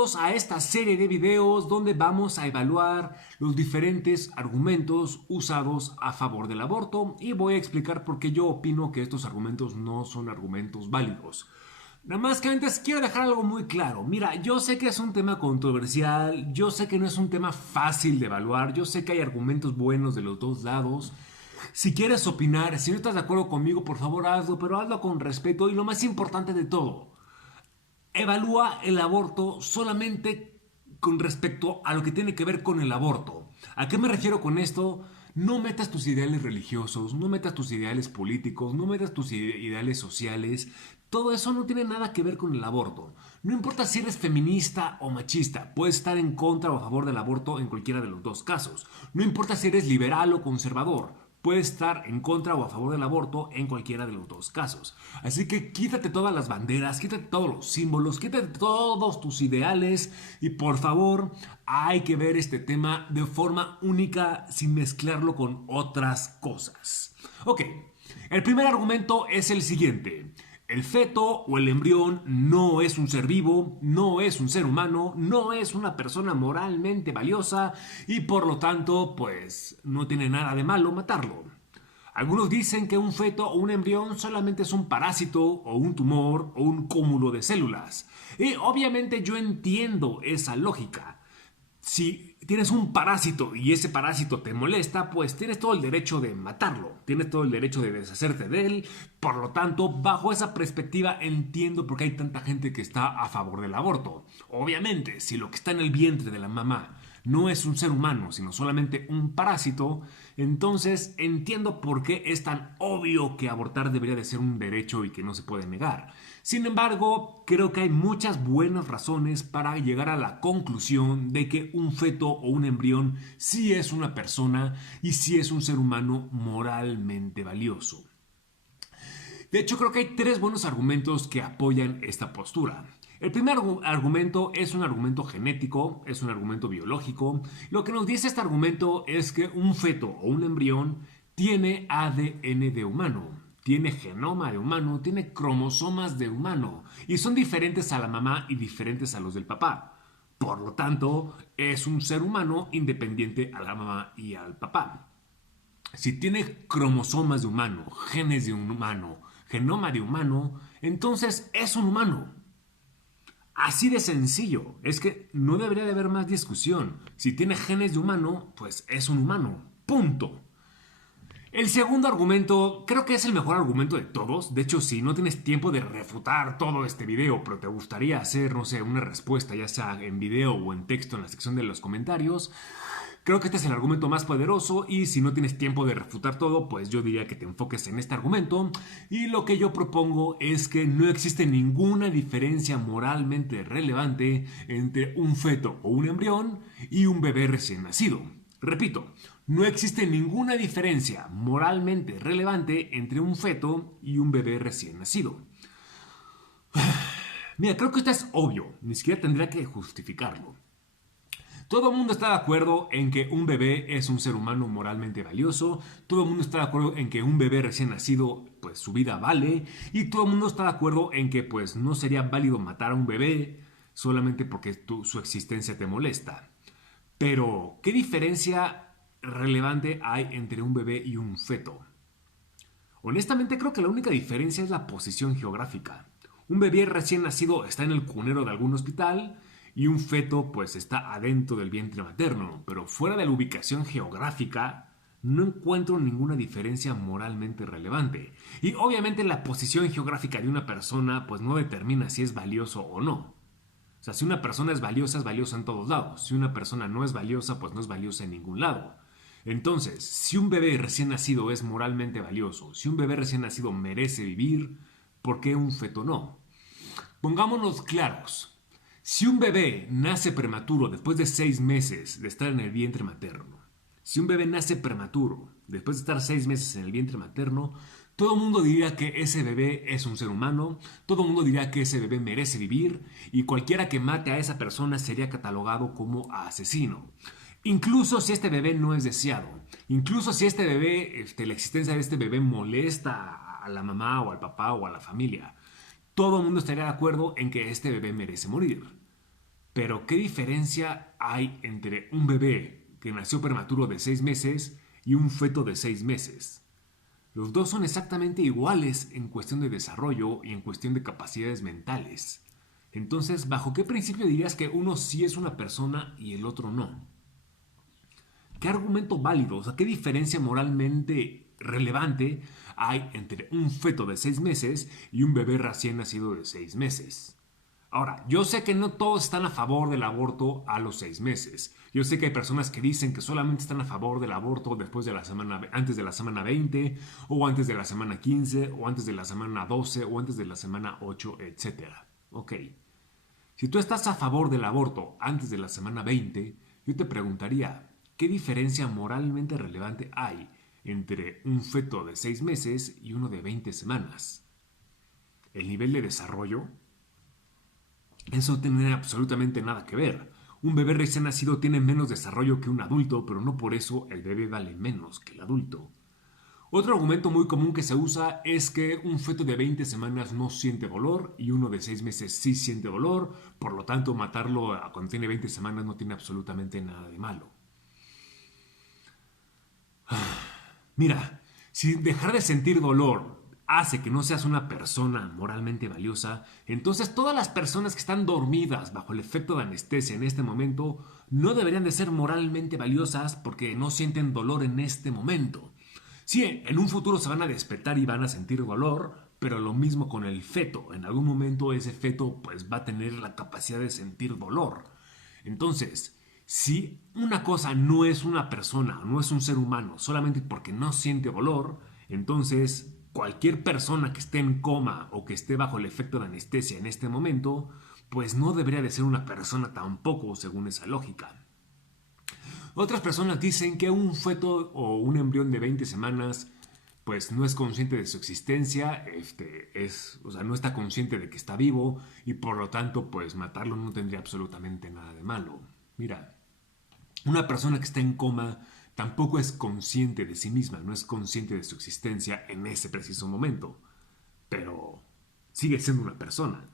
Bienvenidos a esta serie de videos donde vamos a evaluar los diferentes argumentos usados a favor del aborto y voy a explicar por qué yo opino que estos argumentos no son argumentos válidos. Nada más que antes quiero dejar algo muy claro. Mira, yo sé que es un tema controversial, yo sé que no es un tema fácil de evaluar, yo sé que hay argumentos buenos de los dos lados. Si quieres opinar, si no estás de acuerdo conmigo, por favor hazlo, pero hazlo con respeto y lo más importante de todo, evalúa el aborto solamente con respecto a lo que tiene que ver con el aborto. ¿A qué me refiero con esto? No metas tus ideales religiosos, no metas tus ideales políticos, no metas tus ideales sociales. Todo eso no tiene nada que ver con el aborto. No importa si eres feminista o machista, puedes estar en contra o a favor del aborto en cualquiera de los dos casos. No importa si eres liberal o conservador, puedes estar en contra o a favor del aborto en cualquiera de los dos casos. Así que quítate todas las banderas, quítate todos los símbolos, quítate todos tus ideales y por favor hay que ver este tema de forma única sin mezclarlo con otras cosas. Ok, el primer argumento es el siguiente. El feto o el embrión no es un ser vivo, no es un ser humano, no es una persona moralmente valiosa y por lo tanto, pues no tiene nada de malo matarlo. Algunos dicen que un feto o un embrión solamente es un parásito o un tumor o un cúmulo de células. Y obviamente yo entiendo esa lógica. Si tienes un parásito y ese parásito te molesta, pues tienes todo el derecho de matarlo, tienes todo el derecho de deshacerte de él. Por lo tanto, bajo esa perspectiva entiendo por qué hay tanta gente que está a favor del aborto. Obviamente, si lo que está en el vientre de la mamá no es un ser humano, sino solamente un parásito, entonces entiendo por qué es tan obvio que abortar debería de ser un derecho y que no se puede negar. Sin embargo, creo que hay muchas buenas razones para llegar a la conclusión de que un feto o un embrión sí es una persona y sí es un ser humano moralmente valioso. De hecho, creo que hay tres buenos argumentos que apoyan esta postura. El primer argumento es un argumento genético, es un argumento biológico. Lo que nos dice este argumento es que un feto o un embrión tiene ADN de humano, tiene genoma de humano, tiene cromosomas de humano y son diferentes a la mamá y diferentes a los del papá. Por lo tanto, es un ser humano independiente a la mamá y al papá. Si tiene cromosomas de humano, genes de un humano, genoma de humano, entonces es un humano. Así de sencillo, es que no debería de haber más discusión. Si tiene genes de humano, pues es un humano. Punto. El segundo argumento creo que es el mejor argumento de todos. De hecho, si no tienes tiempo de refutar todo este video, pero te gustaría hacer, no sé, una respuesta, ya sea en video o en texto en la sección de los comentarios, creo que este es el argumento más poderoso y si no tienes tiempo de refutar todo, pues yo diría que te enfoques en este argumento. Y lo que yo propongo es que no existe ninguna diferencia moralmente relevante entre un feto o un embrión y un bebé recién nacido. Repito, no existe ninguna diferencia moralmente relevante entre un feto y un bebé recién nacido. Mira, creo que esto es obvio, ni siquiera tendría que justificarlo. Todo el mundo está de acuerdo en que un bebé es un ser humano moralmente valioso, todo el mundo está de acuerdo en que un bebé recién nacido, pues su vida vale, y todo el mundo está de acuerdo en que pues no sería válido matar a un bebé solamente porque su existencia te molesta. Pero, ¿qué diferencia relevante hay entre un bebé y un feto? Honestamente creo que la única diferencia es la posición geográfica. Un bebé recién nacido está en el cunero de algún hospital y un feto pues está adentro del vientre materno, pero fuera de la ubicación geográfica no encuentro ninguna diferencia moralmente relevante. Y obviamente la posición geográfica de una persona pues no determina si es valioso o no. O sea, si una persona es valiosa en todos lados. Si una persona no es valiosa, pues no es valiosa en ningún lado. Entonces, si un bebé recién nacido es moralmente valioso, si un bebé recién nacido merece vivir, ¿por qué un feto no? Pongámonos claros. Si un bebé nace prematuro después de 6 meses de estar en el vientre materno, si un bebé nace prematuro después de estar 6 meses en el vientre materno, todo el mundo diría que ese bebé es un ser humano, todo el mundo diría que ese bebé merece vivir y cualquiera que mate a esa persona sería catalogado como asesino. Incluso si este bebé no es deseado, incluso si este bebé, la existencia de este bebé molesta a la mamá o al papá o a la familia, todo el mundo estaría de acuerdo en que este bebé merece morir. Pero ¿qué diferencia hay entre un bebé que nació prematuro de 6 meses y un feto de 6 meses? Los dos son exactamente iguales en cuestión de desarrollo y en cuestión de capacidades mentales. Entonces, ¿bajo qué principio dirías que uno sí es una persona y el otro no? ¿Qué argumento válido, o sea, qué diferencia moralmente relevante hay entre un feto de 6 meses y un bebé recién nacido de 6 meses? Ahora, yo sé que no todos están a favor del aborto a los 6 meses. Yo sé que hay personas que dicen que solamente están a favor del aborto después de la semana, antes de la semana 20, o antes de la semana 15, o antes de la semana 12, o antes de la semana 8, etcétera. Ok. Si tú estás a favor del aborto antes de la semana 20, yo te preguntaría, ¿qué diferencia moralmente relevante hay entre un feto de 6 meses y uno de 20 semanas? ¿El nivel de desarrollo? Eso no tiene absolutamente nada que ver. Un bebé recién nacido tiene menos desarrollo que un adulto, pero no por eso el bebé vale menos que el adulto. Otro argumento muy común que se usa es que un feto de 20 semanas no siente dolor y uno de 6 meses sí siente dolor, por lo tanto matarlo cuando tiene 20 semanas no tiene absolutamente nada de malo. Mira, si dejar de sentir dolor hace que no seas una persona moralmente valiosa, entonces todas las personas que están dormidas bajo el efecto de anestesia en este momento no deberían de ser moralmente valiosas porque no sienten dolor en este momento. Sí, en un futuro se van a despertar y van a sentir dolor, pero lo mismo con el feto. En algún momento ese feto pues va a tener la capacidad de sentir dolor. Entonces, si una cosa no es una persona, no es un ser humano, solamente porque no siente dolor, entonces cualquier persona que esté en coma o que esté bajo el efecto de anestesia en este momento, pues no debería de ser una persona tampoco, según esa lógica. Otras personas dicen que un feto o un embrión de 20 semanas pues no es consciente de su existencia, o sea, no está consciente de que está vivo y por lo tanto pues matarlo no tendría absolutamente nada de malo. Mira, una persona que está en coma tampoco es consciente de sí misma, no es consciente de su existencia en ese preciso momento, pero sigue siendo una persona.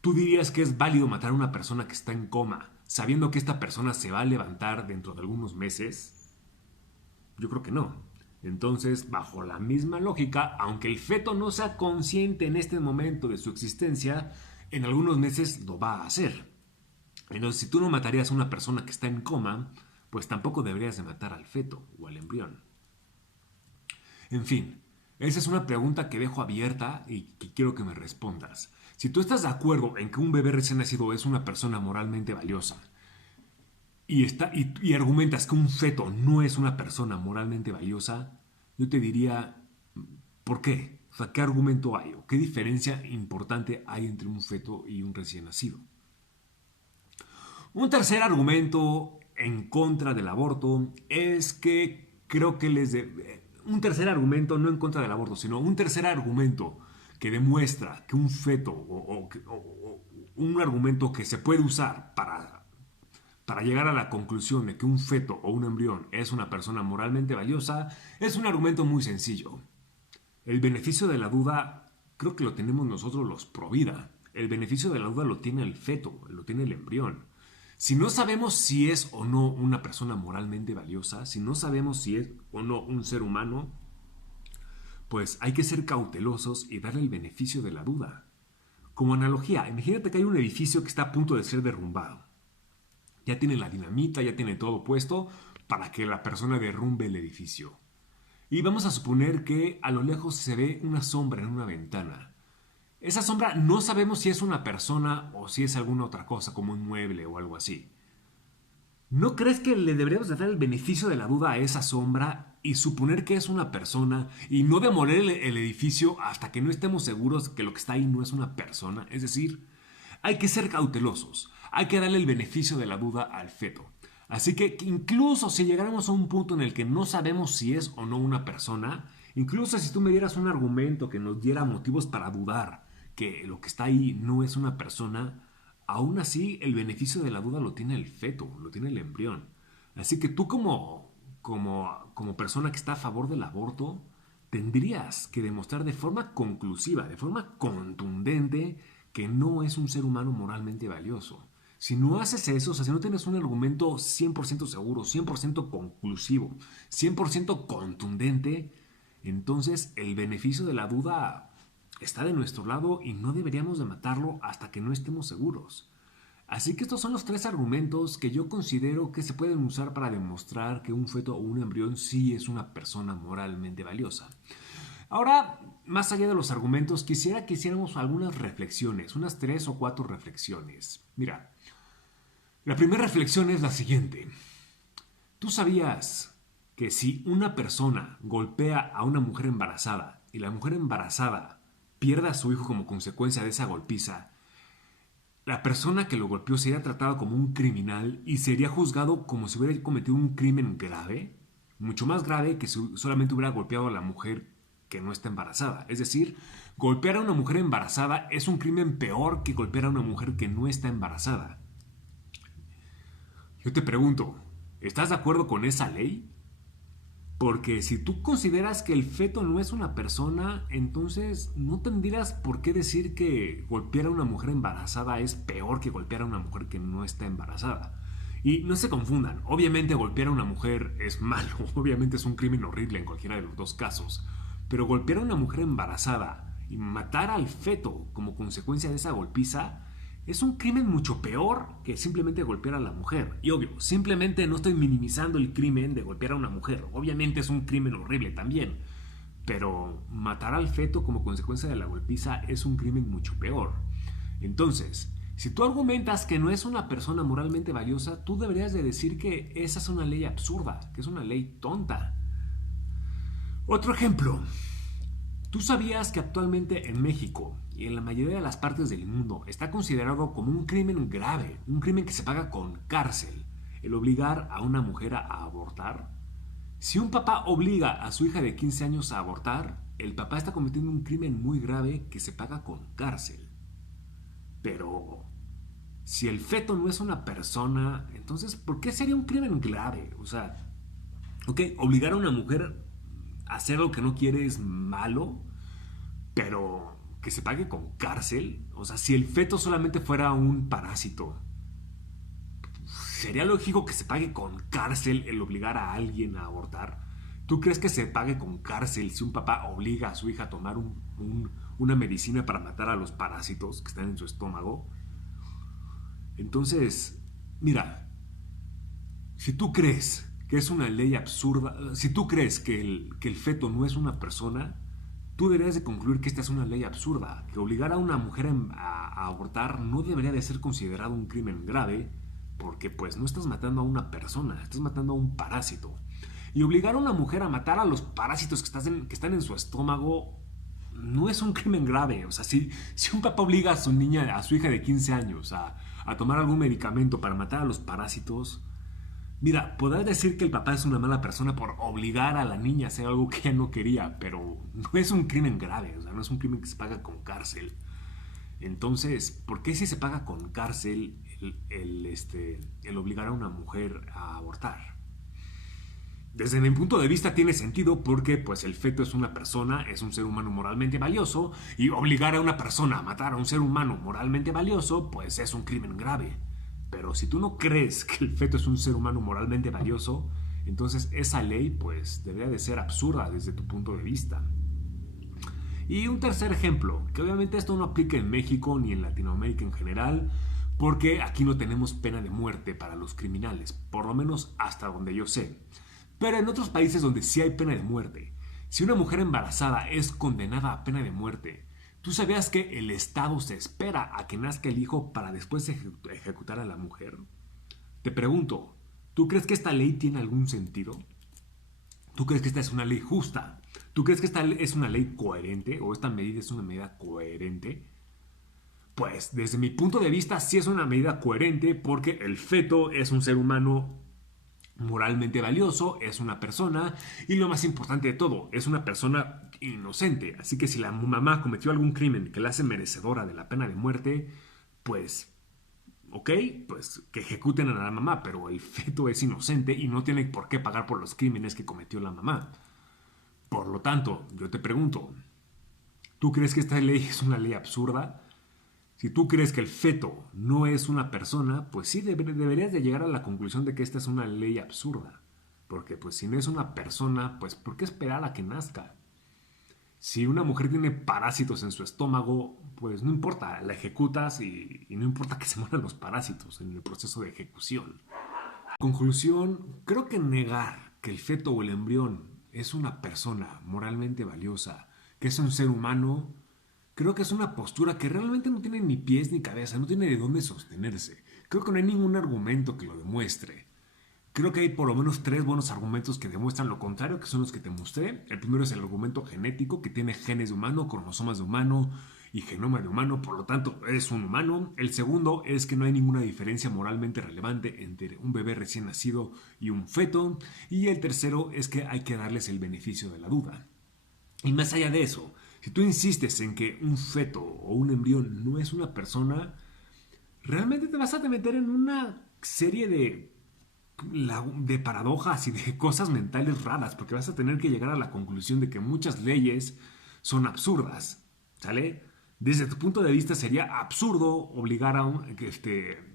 ¿Tú dirías que es válido matar a una persona que está en coma sabiendo que esta persona se va a levantar dentro de algunos meses? Yo creo que no. Entonces, bajo la misma lógica, aunque el feto no sea consciente en este momento de su existencia, en algunos meses lo va a hacer. Entonces, si tú no matarías a una persona que está en coma, pues tampoco deberías de matar al feto o al embrión. En fin, esa es una pregunta que dejo abierta y que quiero que me respondas. Si tú estás de acuerdo en que un bebé recién nacido es una persona moralmente valiosa y argumentas que un feto no es una persona moralmente valiosa, yo te diría, ¿por qué? O sea, ¿qué argumento hay o qué diferencia importante hay entre un feto y un recién nacido? Un tercer argumento en contra del aborto es que creo que un tercer argumento, no en contra del aborto, sino un tercer argumento que demuestra que un feto o un argumento que se puede usar para llegar a la conclusión de que un feto o un embrión es una persona moralmente valiosa es un argumento muy sencillo. El beneficio de la duda creo que lo tenemos nosotros los pro vida. El beneficio de la duda lo tiene el feto, lo tiene el embrión. Si no sabemos si es o no una persona moralmente valiosa, si no sabemos si es o no un ser humano, pues hay que ser cautelosos y darle el beneficio de la duda. Como analogía, imagínate que hay un edificio que está a punto de ser derrumbado. Ya tiene la dinamita, ya tiene todo puesto para que la persona derrumbe el edificio. Y vamos a suponer que a lo lejos se ve una sombra en una ventana. Esa sombra no sabemos si es una persona o si es alguna otra cosa, como un mueble o algo así. ¿No crees que le deberíamos dar el beneficio de la duda a esa sombra y suponer que es una persona y no demoler el edificio hasta que no estemos seguros que lo que está ahí no es una persona? Es decir, hay que ser cautelosos, hay que darle el beneficio de la duda al feto. Así que incluso si llegáramos a un punto en el que no sabemos si es o no una persona, incluso si tú me dieras un argumento que nos diera motivos para dudar que lo que está ahí no es una persona, aún así el beneficio de la duda lo tiene el feto, lo tiene el embrión. Así que tú como persona que está a favor del aborto, tendrías que demostrar de forma conclusiva, de forma contundente, que no es un ser humano moralmente valioso. Si no haces eso, o sea, si no tienes un argumento 100% seguro, 100% conclusivo, 100% contundente, entonces el beneficio de la duda está de nuestro lado y no deberíamos de matarlo hasta que no estemos seguros. Así que estos son los tres argumentos que yo considero que se pueden usar para demostrar que un feto o un embrión sí es una persona moralmente valiosa. Ahora, más allá de los argumentos, quisiera que hiciéramos algunas reflexiones, unas 3 o 4 reflexiones. Mira, la primera reflexión es la siguiente. ¿Tú sabías que si una persona golpea a una mujer embarazada y la mujer embarazada pierde a su hijo como consecuencia de esa golpiza, la persona que lo golpeó sería tratada como un criminal y sería juzgado como si hubiera cometido un crimen grave? Mucho más grave que si solamente hubiera golpeado a la mujer que no está embarazada. Es decir, golpear a una mujer embarazada es un crimen peor que golpear a una mujer que no está embarazada. Yo te pregunto, ¿estás de acuerdo con esa ley? Porque si tú consideras que el feto no es una persona, entonces no tendrías por qué decir que golpear a una mujer embarazada es peor que golpear a una mujer que no está embarazada. Y no se confundan, obviamente golpear a una mujer es malo, obviamente es un crimen horrible en cualquiera de los dos casos, pero golpear a una mujer embarazada y matar al feto como consecuencia de esa golpiza es un crimen mucho peor que simplemente golpear a la mujer. Y obvio, simplemente no estoy minimizando el crimen de golpear a una mujer. Obviamente es un crimen horrible también. Pero matar al feto como consecuencia de la golpiza es un crimen mucho peor. Entonces, si tú argumentas que no es una persona moralmente valiosa, tú deberías de decir que esa es una ley absurda, que es una ley tonta. Otro ejemplo. ¿Tú sabías que actualmente en México y en la mayoría de las partes del mundo está considerado como un crimen grave, un crimen que se paga con cárcel, el obligar a una mujer a abortar? Si un papá obliga a su hija de 15 años a abortar, el papá está cometiendo un crimen muy grave que se paga con cárcel. Pero si el feto no es una persona, entonces ¿por qué sería un crimen grave? O sea, ok, obligar a una mujer a hacer lo que no quiere es malo, pero que se pague con cárcel. O sea, si el feto solamente fuera un parásito, ¿sería lógico que se pague con cárcel el obligar a alguien a abortar? ¿Tú crees que se pague con cárcel si un papá obliga a su hija a tomar una medicina para matar a los parásitos que están en su estómago? Entonces, mira, si tú crees que es una ley absurda, si tú crees que el feto no es una persona, tú deberías de concluir que esta es una ley absurda, que obligar a una mujer a abortar no debería de ser considerado un crimen grave, porque pues no estás matando a una persona, estás matando a un parásito. Y obligar a una mujer a matar a los parásitos que están en su estómago no es un crimen grave. O sea, si un papá obliga a su niña, a su hija de 15 años a tomar algún medicamento para matar a los parásitos, mira, podrás decir que el papá es una mala persona por obligar a la niña a hacer algo que ella no quería, pero no es un crimen grave, o sea, no es un crimen que se paga con cárcel. Entonces, ¿por qué si se paga con cárcel el obligar a una mujer a abortar? Desde mi punto de vista tiene sentido porque pues el feto es una persona, es un ser humano moralmente valioso y obligar a una persona a matar a un ser humano moralmente valioso pues es un crimen grave. Pero si tú no crees que el feto es un ser humano moralmente valioso, entonces esa ley pues debería de ser absurda desde tu punto de vista. Y un tercer ejemplo, que obviamente esto no aplica en México ni en Latinoamérica en general, porque aquí no tenemos pena de muerte para los criminales, por lo menos hasta donde yo sé. Pero en otros países donde sí hay pena de muerte, si una mujer embarazada es condenada a pena de muerte, ¿tú sabías que el Estado se espera a que nazca el hijo para después ejecutar a la mujer? Te pregunto, ¿tú crees que esta ley tiene algún sentido? ¿Tú crees que esta es una ley justa? ¿Tú crees que esta es una ley coherente o esta medida es una medida coherente? Pues desde mi punto de vista sí es una medida coherente porque el feto es un ser humano moralmente valioso, es una persona y lo más importante de todo, es una persona inocente. Así que si la mamá cometió algún crimen que la hace merecedora de la pena de muerte, pues, ok, pues que ejecuten a la mamá, pero el feto es inocente y no tiene por qué pagar por los crímenes que cometió la mamá. Por lo tanto, yo te pregunto, ¿tú crees que esta ley es una ley absurda? Si tú crees que el feto no es una persona, pues sí deberías de llegar a la conclusión de que esta es una ley absurda. Porque pues si no es una persona, pues ¿por qué esperar a que nazca? Si una mujer tiene parásitos en su estómago, pues no importa, la ejecutas y no importa que se mueran los parásitos en el proceso de ejecución. Conclusión, creo que negar que el feto o el embrión es una persona moralmente valiosa, que es un ser humano, creo que es una postura que realmente no tiene ni pies ni cabeza, no tiene de dónde sostenerse. Creo que no hay ningún argumento que lo demuestre. Creo que hay por lo menos tres buenos argumentos que demuestran lo contrario, que son los que te mostré. El primero es el argumento genético, que tiene genes de humano, cromosomas de humano y genoma de humano, por lo tanto es un humano. El segundo es que no hay ninguna diferencia moralmente relevante entre un bebé recién nacido y un feto. Y el tercero es que hay que darles el beneficio de la duda. Y más allá de eso, si tú insistes en que un feto o un embrión no es una persona, realmente te vas a meter en una serie de paradojas y de cosas mentales raras, porque vas a tener que llegar a la conclusión de que muchas leyes son absurdas, ¿sale? Desde tu punto de vista sería absurdo obligar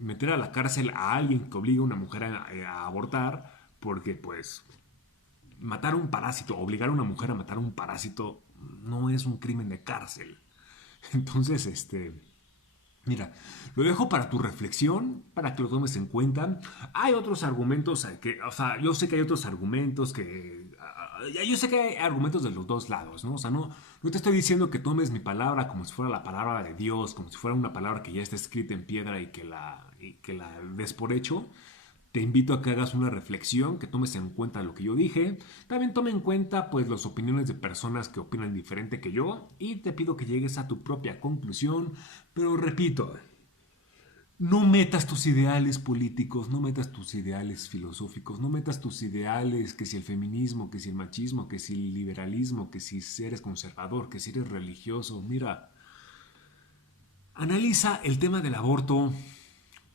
meter a la cárcel a alguien que obliga a una mujer a abortar, porque pues matar un parásito, obligar a una mujer a matar un parásito no es un crimen de cárcel. Entonces, mira, lo dejo para tu reflexión, para que lo tomes en cuenta. Hay otros argumentos que, o sea, yo sé que hay otros argumentos que, yo sé que hay argumentos de los dos lados, ¿no? O sea, no te estoy diciendo que tomes mi palabra como si fuera la palabra de Dios, como si fuera una palabra que ya está escrita en piedra y que la des por hecho. Te invito a que hagas una reflexión, que tomes en cuenta lo que yo dije. También tome en cuenta pues las opiniones de personas que opinan diferente que yo y te pido que llegues a tu propia conclusión. Pero repito, no metas tus ideales políticos, no metas tus ideales filosóficos, no metas tus ideales que si el feminismo, que si el machismo, que si el liberalismo, que si eres conservador, que si eres religioso. Mira, analiza el tema del aborto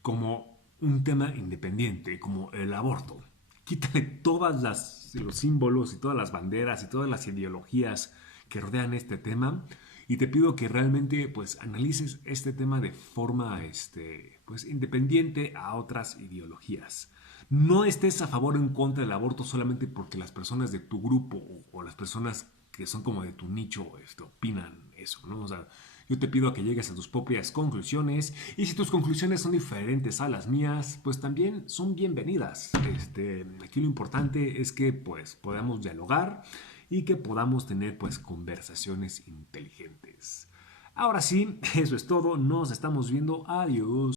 como un tema independiente, como el aborto. Quítale los símbolos y todas las banderas y todas las ideologías que rodean este tema y te pido que realmente pues analices este tema de forma pues independiente a otras ideologías. No estés a favor o en contra del aborto solamente porque las personas de tu grupo o las personas que son como de tu nicho opinan eso, ¿no? O sea, yo te pido a que llegues a tus propias conclusiones y si tus conclusiones son diferentes a las mías, pues también son bienvenidas. Aquí lo importante es que pues podamos dialogar y que podamos tener pues conversaciones inteligentes. Ahora sí, eso es todo, nos estamos viendo, adiós.